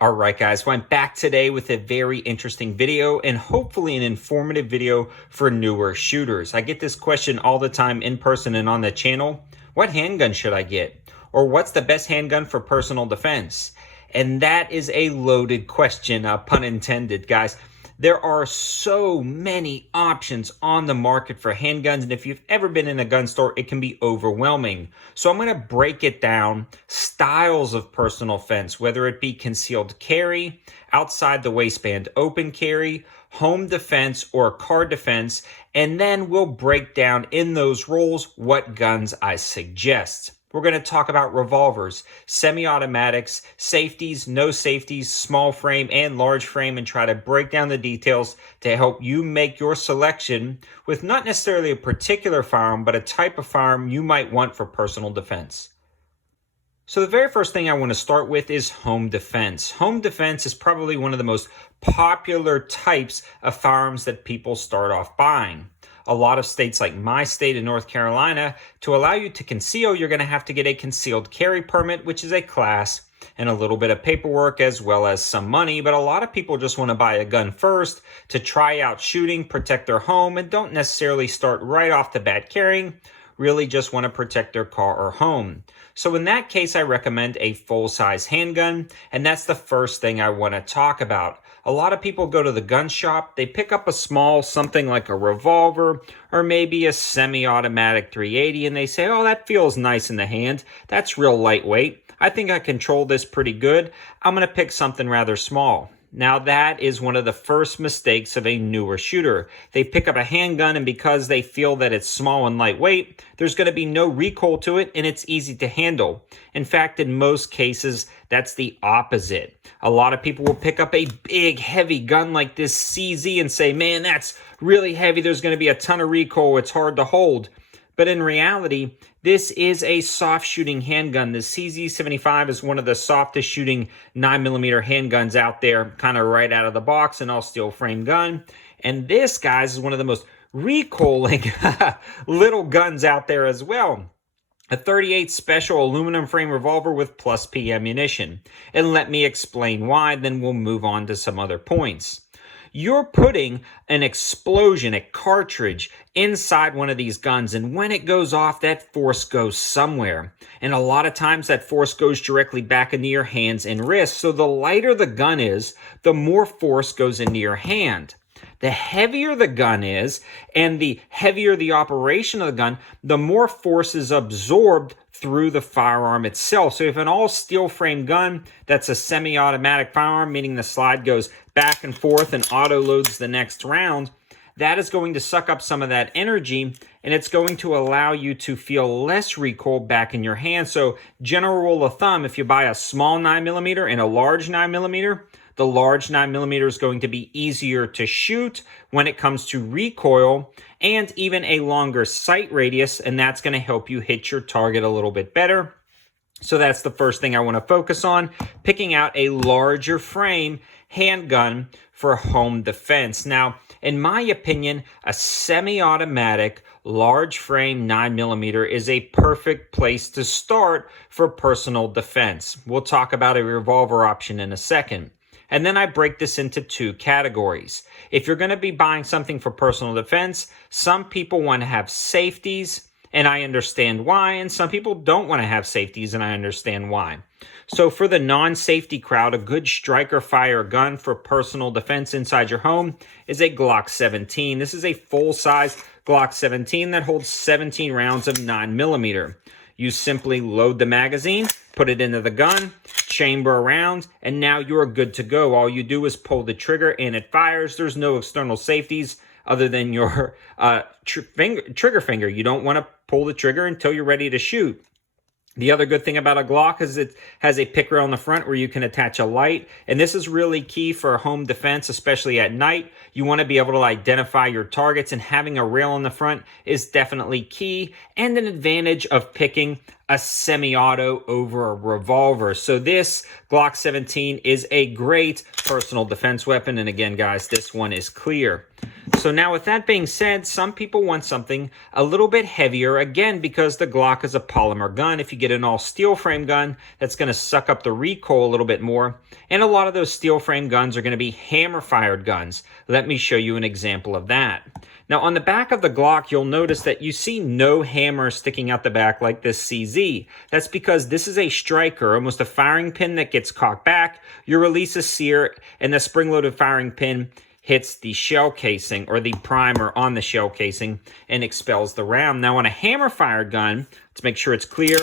All right, guys, well, I'm back today with a very interesting video and hopefully an informative video for newer shooters. I get this question all the time in person and on the channel. What handgun should I get? Or what's the best handgun for personal defense? And that is a loaded question, pun intended, guys. There are so many options on the market for handguns, and if you've ever been in a gun store, it can be overwhelming. So I'm going to break it down, styles of personal defense, whether it be concealed carry, outside the waistband open carry, home defense, or car defense, and then we'll break down in those roles what guns I suggest. We're going to talk about revolvers, semi-automatics, safeties, no safeties, small frame and large frame, and try to break down the details to help you make your selection with not necessarily a particular firearm, but a type of firearm you might want for personal defense. So the very first thing I want to start with is home defense. Home defense is probably one of the most popular types of firearms that people start off buying. A lot of states like my state of North Carolina, to allow you to conceal, you're going to have to get a concealed carry permit, which is a class, and a little bit of paperwork as well as some money. But a lot of people just want to buy a gun first to try out shooting, protect their home, and don't necessarily start right off the bat carrying, really just want to protect their car or home. So in that case, I recommend a full-size handgun, and that's the first thing I want to talk about. A lot of people go to the gun shop, they pick up a small something like a revolver or maybe a semi-automatic 380, and they say, oh, that feels nice in the hand. That's real lightweight. I think I control this pretty good. I'm going to pick something rather small. Now that is one of the first mistakes of a newer shooter. They pick up a handgun, and because they feel that it's small and lightweight, there's going to be no recoil to it and it's easy to handle. In fact, in most cases, that's the opposite. A lot of people will pick up a big, heavy gun like this CZ and say, man, that's really heavy. There's going to be a ton of recoil. It's hard to hold. But in reality, this is a soft shooting handgun. The CZ75 is one of the softest shooting 9mm handguns out there, kind of right out of the box, an all steel frame gun. And this, guys, is one of the most recoiling little guns out there as well. A 38 special aluminum frame revolver with plus P ammunition. And let me explain why, then we'll move on to some other points. You're putting an explosion, a cartridge, inside one of these guns, and when it goes off, that force goes somewhere. And a lot of times that force goes directly back into your hands and wrists. So the lighter the gun is, the more force goes into your hand. The heavier the gun is, and the heavier the operation of the gun, the more force is absorbed through the firearm itself. So if an all steel frame gun that's a semi-automatic firearm, meaning the slide goes back and forth and auto loads the next round, that is going to suck up some of that energy, and it's going to allow you to feel less recoil back in your hand. So general rule of thumb, if you buy a small 9mm and a large 9mm, the large 9mm is going to be easier to shoot when it comes to recoil and even a longer sight radius, and that's going to help you hit your target a little bit better. So that's the first thing I want to focus on, picking out a larger frame handgun for home defense. Now, in my opinion, a semi-automatic large frame 9mm is a perfect place to start for personal defense. We'll talk about a revolver option in a second. And then I break this into two categories. If you're going to be buying something for personal defense, some people want to have safeties, and I understand why, and some people don't want to have safeties, and I understand why. So for the non-safety crowd, a good striker fire gun for personal defense inside your home is a Glock 17. This is a full-size Glock 17 that holds 17 rounds of 9mm. You simply load the magazine, put it into the gun, chamber around, and now you're good to go. All you do is pull the trigger and it fires. There's no external safeties other than your trigger finger. You don't want to pull the trigger until you're ready to shoot. The other good thing about a Glock is it has a pick rail on the front where you can attach a light. And this is really key for home defense, especially at night. You want to be able to identify your targets, and having a rail on the front is definitely key and an advantage of picking a semi-auto over a revolver. So this Glock 17 is a great personal defense weapon. And again, guys, this one is clear. So now with that being said, some people want something a little bit heavier, again, because the Glock is a polymer gun. If you get an all steel frame gun, that's going to suck up the recoil a little bit more. And a lot of those steel frame guns are going to be hammer fired guns. Let me show you an example of that. Now on the back of the Glock, you'll notice that you see no hammer sticking out the back like this CZ. That's because this is a striker, almost a firing pin that gets cocked back. You release a sear and the spring-loaded firing pin hits the shell casing or the primer on the shell casing and expels the round. Now on a hammer fired gun, let's make sure it's clear.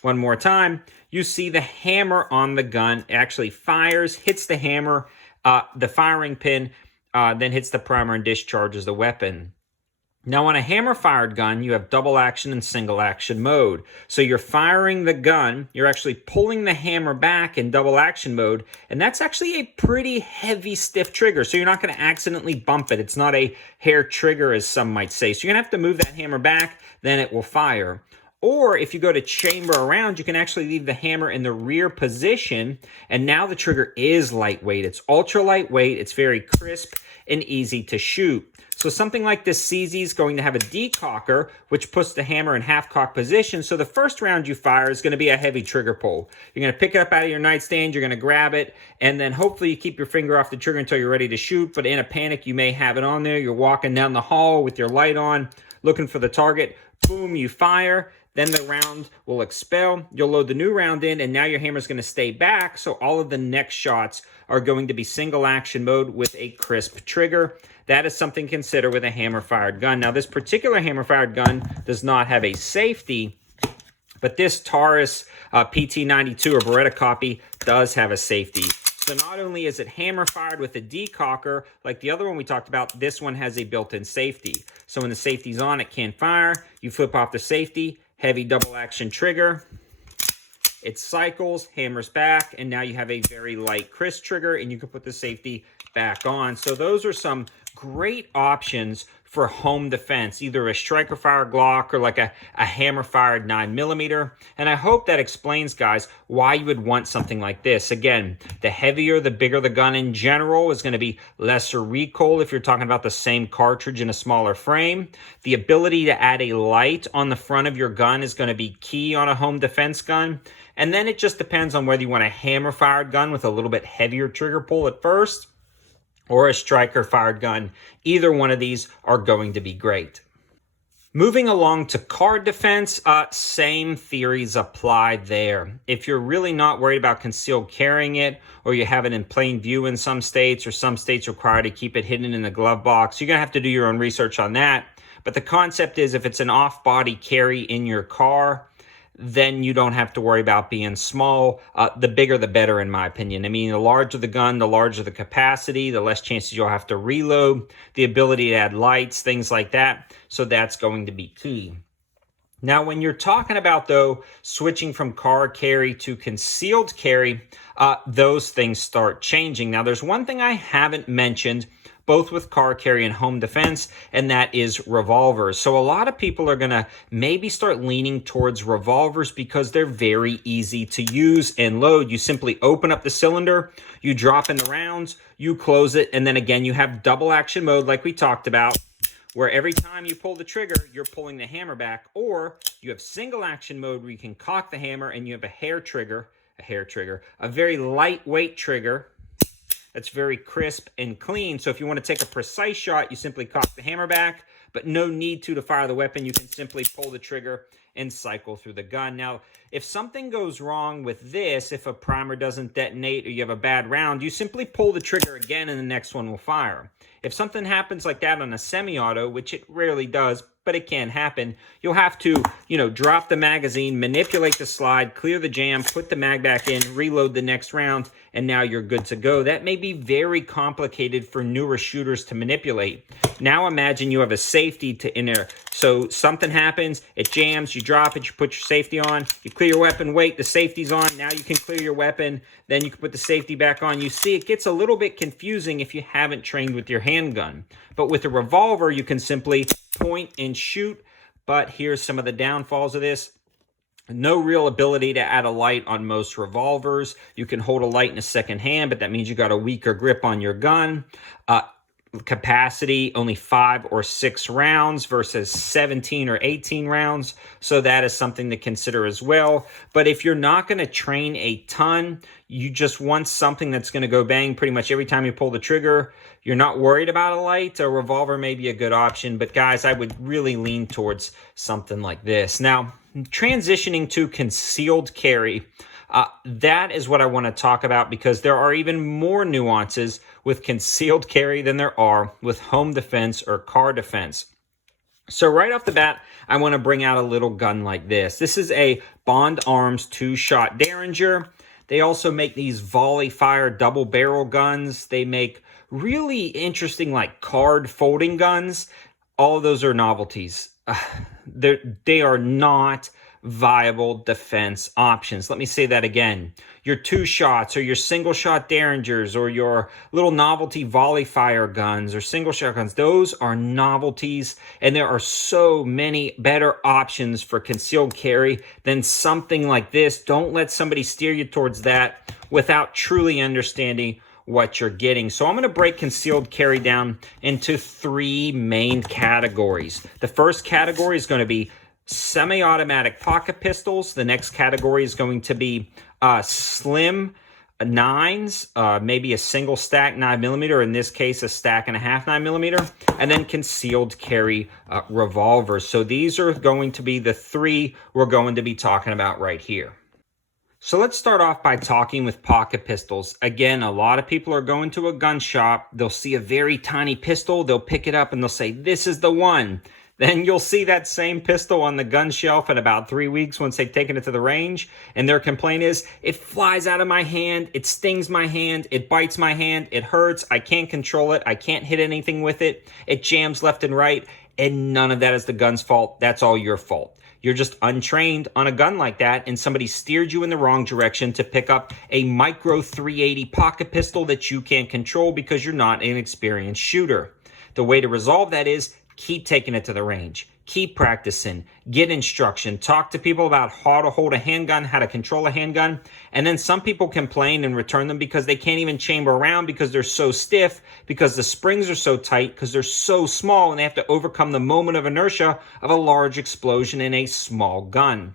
One more time, you see the hammer on the gun actually fires, hits the hammer, the firing pin, then hits the primer and discharges the weapon. Now on a hammer fired gun, you have double action and single action mode. So you're firing the gun, you're actually pulling the hammer back in double action mode, and that's actually a pretty heavy, stiff trigger. So you're not going to accidentally bump it. It's not a hair trigger, as some might say. So you're going to have to move that hammer back, then it will fire. Or if you go to chamber around, you can actually leave the hammer in the rear position, and now the trigger is lightweight. It's ultra lightweight, it's very crisp and easy to shoot. So something like this CZ is going to have a decocker, which puts the hammer in half-cock position. So the first round you fire is going to be a heavy trigger pull. You're going to pick it up out of your nightstand, you're going to grab it, and then hopefully you keep your finger off the trigger until you're ready to shoot. But in a panic, you may have it on there. You're walking down the hall with your light on, looking for the target. Boom, you fire. Then the round will expel. You'll load the new round in, and now your hammer is going to stay back. So all of the next shots are going to be single action mode with a crisp trigger. That is something to consider with a hammer-fired gun. Now, this particular hammer-fired gun does not have a safety, but this Taurus PT92 or Beretta copy does have a safety. So not only is it hammer-fired with a decocker, like the other one we talked about, this one has a built-in safety. So when the safety's on, it can't fire. You flip off the safety, heavy double-action trigger. It cycles, hammers back, and now you have a very light, crisp trigger, and you can put the safety back on. So those are some great options for home defense, either a striker fire Glock or like a hammer fired 9mm. And I hope that explains, guys, why you would want something like this. Again, the heavier, the bigger the gun in general is going to be lesser recoil if you're talking about the same cartridge in a smaller frame. The ability to add a light on the front of your gun is going to be key on a home defense gun. And then it just depends on whether you want a hammer fired gun with a little bit heavier trigger pull at first, or a striker fired gun. Either one of these are going to be great. Moving along to car defense, same theories apply there. If you're really not worried about concealed carrying it, or you have it in plain view in some states, or some states require to keep it hidden in the glove box, you're going to have to do your own research on that. But the concept is if it's an off-body carry in your car, then you don't have to worry about being small. The bigger, the better, in my opinion. I mean, the larger the gun, the larger the capacity, the less chances you'll have to reload, the ability to add lights, things like that. So that's going to be key. Now, when you're talking about, though, switching from car carry to concealed carry, those things start changing. Now, there's one thing I haven't mentioned, both with car carry and home defense, and that is revolvers. So a lot of people are going to maybe start leaning towards revolvers because they're very easy to use and load. You simply open up the cylinder, you drop in the rounds, you close it, and then again, you have double action mode like we talked about, where every time you pull the trigger, you're pulling the hammer back, or you have single action mode where you can cock the hammer and you have a hair trigger, a very lightweight trigger that's very crisp and clean. So if you want to take a precise shot, you simply cock the hammer back, but no need to fire the weapon. You can simply pull the trigger and cycle through the gun. Now, if something goes wrong with this, if a primer doesn't detonate or you have a bad round, you simply pull the trigger again and the next one will fire. If something happens like that on a semi-auto, which it rarely does, but it can happen, you'll have to, drop the magazine, manipulate the slide, clear the jam, put the mag back in, reload the next round, and now you're good to go. That may be very complicated for newer shooters to manipulate. Now imagine you have a safety to enter. So something happens, it jams, you drop it, you put your safety on, you clear your weapon, wait, the safety's on, now you can clear your weapon, then you can put the safety back on. You see, it gets a little bit confusing if you haven't trained with your handgun. But with a revolver, you can simply point and shoot. But here's some of the downfalls of this. No real ability to add a light on most revolvers. You can hold a light in a second hand, but that means you got a weaker grip on your gun. Capacity only 5 or 6 rounds versus 17 or 18 rounds, so that is something to consider as well. But if you're not going to train a ton, you just want something that's going to go bang pretty much every time you pull the trigger, you're not worried about a light, a revolver may be a good option. But guys, I would really lean towards something like this. Now, transitioning to concealed carry, that is what I want to talk about, because there are even more nuances with concealed carry than there are with home defense or car defense. So right off the bat, I want to bring out a little gun like this. This is a Bond Arms 2-shot Derringer. They also make these volley fire double barrel guns. They make really interesting like card folding guns. All of those are novelties. They are not viable defense options. Let me say that again. Your 2-shots or your single-shot Derringers or your little novelty volley fire guns or single-shot guns, those are novelties, and there are so many better options for concealed carry than something like this. Don't let somebody steer you towards that without truly understanding what you're getting. So I'm going to break concealed carry down into 3 main categories. The first category is going to be semi-automatic pocket pistols. The next category is going to be slim 9s, maybe a single stack 9mm, in this case a stack and a half 9mm, and then concealed carry revolvers. So these are going to be the 3 we're going to be talking about right here. So let's start off by talking with pocket pistols. Again, a lot of people are going to a gun shop, they'll see a very tiny pistol, they'll pick it up and they'll say, this is the one. Then you'll see that same pistol on the gun shelf in about 3 weeks once they've taken it to the range, and their complaint is, it flies out of my hand, it stings my hand, it bites my hand, it hurts, I can't control it, I can't hit anything with it, it jams left and right, and none of that is the gun's fault. That's all your fault. You're just untrained on a gun like that, and somebody steered you in the wrong direction to pick up a micro 380 pocket pistol that you can't control because you're not an experienced shooter. The way to resolve that is keep taking it to the range, keep practicing, get instruction, talk to people about how to hold a handgun, how to control a handgun. And then some people complain and return them because they can't even chamber around because they're so stiff, because the springs are so tight, because they're so small, and they have to overcome the moment of inertia of a large explosion in a small gun.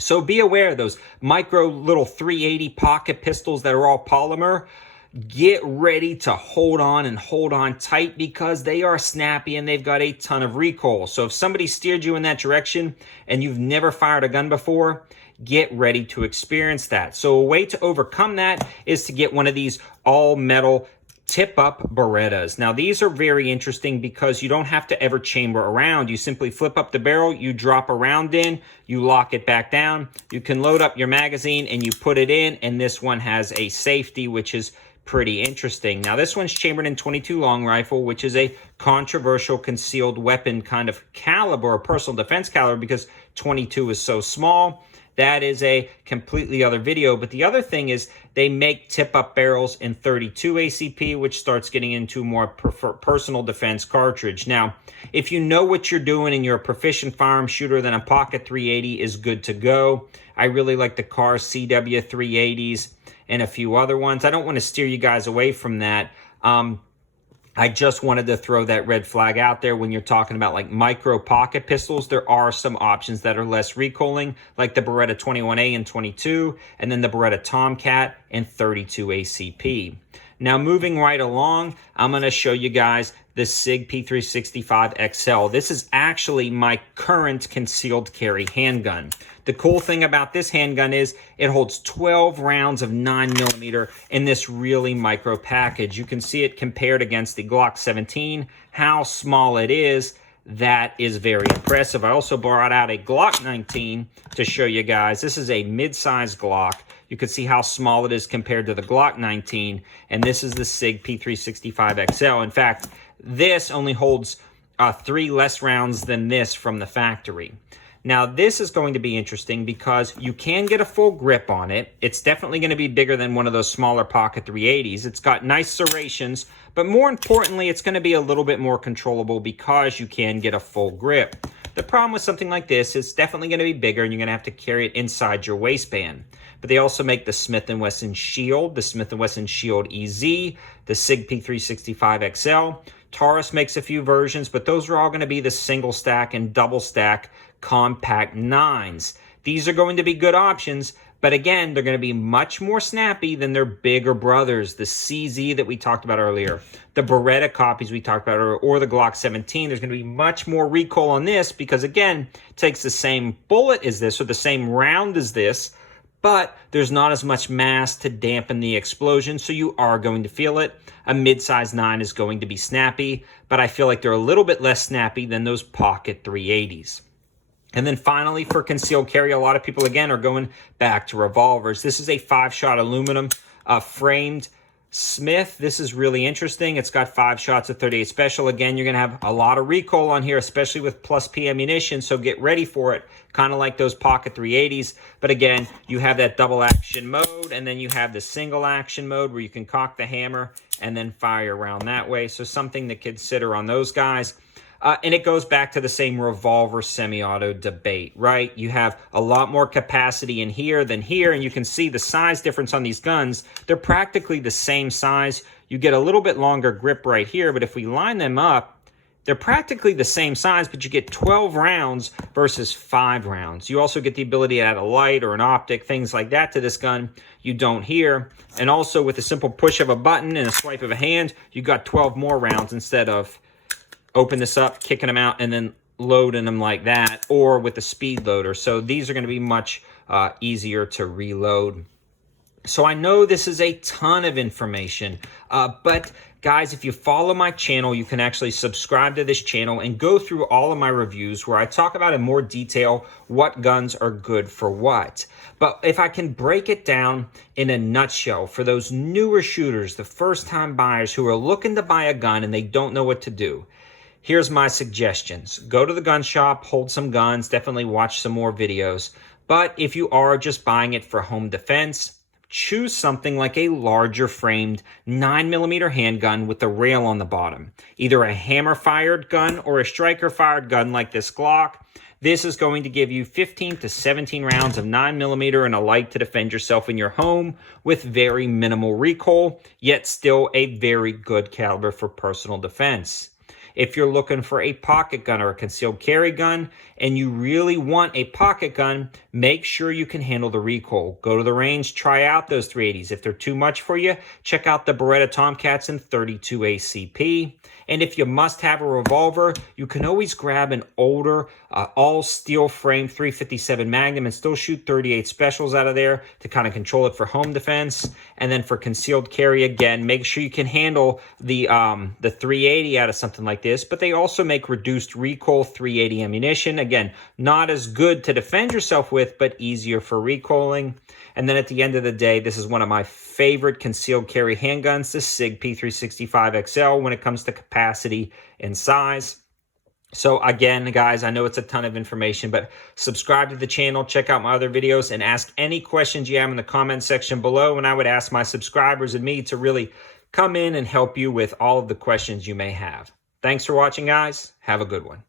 So be aware of those micro little 380 pocket pistols that are all polymer. Get ready to hold on and hold on tight because they are snappy and they've got a ton of recoil. So if somebody steered you in that direction and you've never fired a gun before, get ready to experience that. So a way to overcome that is to get one of these all metal tip-up Berettas. Now these are very interesting because you don't have to ever chamber around. You simply flip up the barrel, you drop a round in, you lock it back down, you can load up your magazine and you put it in, and this one has a safety, which is pretty interesting. Now this one's chambered in .22 long rifle, which is a controversial concealed weapon kind of caliber, or personal defense caliber, because .22 is so small. That is a completely other video. But the other thing is they make tip-up barrels in .32 ACP, which starts getting into more personal defense cartridge. Now, if you know what you're doing and you're a proficient firearm shooter, then a pocket 380 is good to go. I really like the Car CW 380s and a few other ones. I don't want to steer you guys away from that. I just wanted to throw that red flag out there. When you're talking about like micro pocket pistols, there are some options that are less recoiling, like the Beretta 21A and 22, and then the Beretta Tomcat and .32 ACP. Now moving right along, I'm going to show you guys the Sig P365 XL. This is actually my current concealed carry handgun. The cool thing about this handgun is it holds 12 rounds of 9mm in this really micro package. You can see it compared against the Glock 17, how small it is. That is very impressive. I also brought out a Glock 19 to show you guys. This is a mid-size Glock. You can see how small it is compared to the Glock 19, and this is the Sig P365 XL. In fact, this only holds 3 less rounds than this from the factory. Now, this is going to be interesting because you can get a full grip on it. It's definitely going to be bigger than one of those smaller pocket 380s. It's got nice serrations, but more importantly, it's going to be a little bit more controllable because you can get a full grip. The problem with something like this, it's definitely going to be bigger and you're going to have to carry it inside your waistband. But they also make the Smith & Wesson Shield, the Smith & Wesson Shield EZ, the Sig P365 XL. Taurus makes a few versions, but those are all going to be the single stack and double stack compact 9s. These are going to be good options, but again, they're going to be much more snappy than their bigger brothers, the CZ that we talked about earlier, the Beretta copies we talked about earlier, or the Glock 17. There's going to be much more recoil on this because, again, it takes the same bullet as this or the same round as this, but there's not as much mass to dampen the explosion, so you are going to feel it. A mid-size 9 is going to be snappy, but I feel like they're a little bit less snappy than those pocket 380s. And then finally, for concealed carry, a lot of people, again, are going back to revolvers. This is a 5-shot aluminum framed Smith. This is really interesting. It's got 5 shots of 38 special. Again, you're going to have a lot of recoil on here, especially with plus P ammunition, so get ready for it, kind of like those pocket 380s. But again, you have that double action mode, and then you have the single action mode where you can cock the hammer and then fire around that way. So something to consider on those guys. And it goes back to the same revolver semi-auto debate, right? You have a lot more capacity in here than here, and you can see the size difference on these guns. They're practically the same size. You get a little bit longer grip right here, but if we line them up, they're practically the same size, but you get 12 rounds versus 5 rounds. You also get the ability to add a light or an optic, things like that to this gun you don't here. And also with a simple push of a button and a swipe of a hand, you got 12 more rounds instead of open this up, kicking them out, and then loading them like that, or with a speed loader. So these are going to be much easier to reload. So I know this is a ton of information, but guys, if you follow my channel, you can actually subscribe to this channel and go through all of my reviews where I talk about in more detail what guns are good for what. But if I can break it down in a nutshell for those newer shooters, the first-time buyers who are looking to buy a gun and they don't know what to do, here's my suggestions. Go to the gun shop, hold some guns, definitely watch some more videos. But if you are just buying it for home defense, choose something like a larger framed 9mm handgun with a rail on the bottom. Either a hammer-fired gun or a striker-fired gun like this Glock. This is going to give you 15 to 17 rounds of 9mm and a light to defend yourself in your home with very minimal recoil, yet still a very good caliber for personal defense. If you're looking for a pocket gun or a concealed carry gun and you really want a pocket gun, make sure you can handle the recoil. Go to the range, try out those 380s. If they're too much for you, check out the Beretta Tomcats in 32 ACP. And if you must have a revolver, you can always grab an older all steel frame 357 Magnum and still shoot 38 specials out of there to kind of control it for home defense. And then for concealed carry, again, make sure you can handle the 380 out of something like this. But they also make reduced recoil 380 ammunition. Again, not as good to defend yourself with, but easier for recoiling. And then at the end of the day, this is one of my favorite concealed carry handguns, the Sig P365 XL, when it comes to capacity and size. So again, guys, I know it's a ton of information, but subscribe to the channel, check out my other videos, and ask any questions you have in the comment section below. And I would ask my subscribers and me to really come in and help you with all of the questions you may have. Thanks for watching, guys. Have a good one.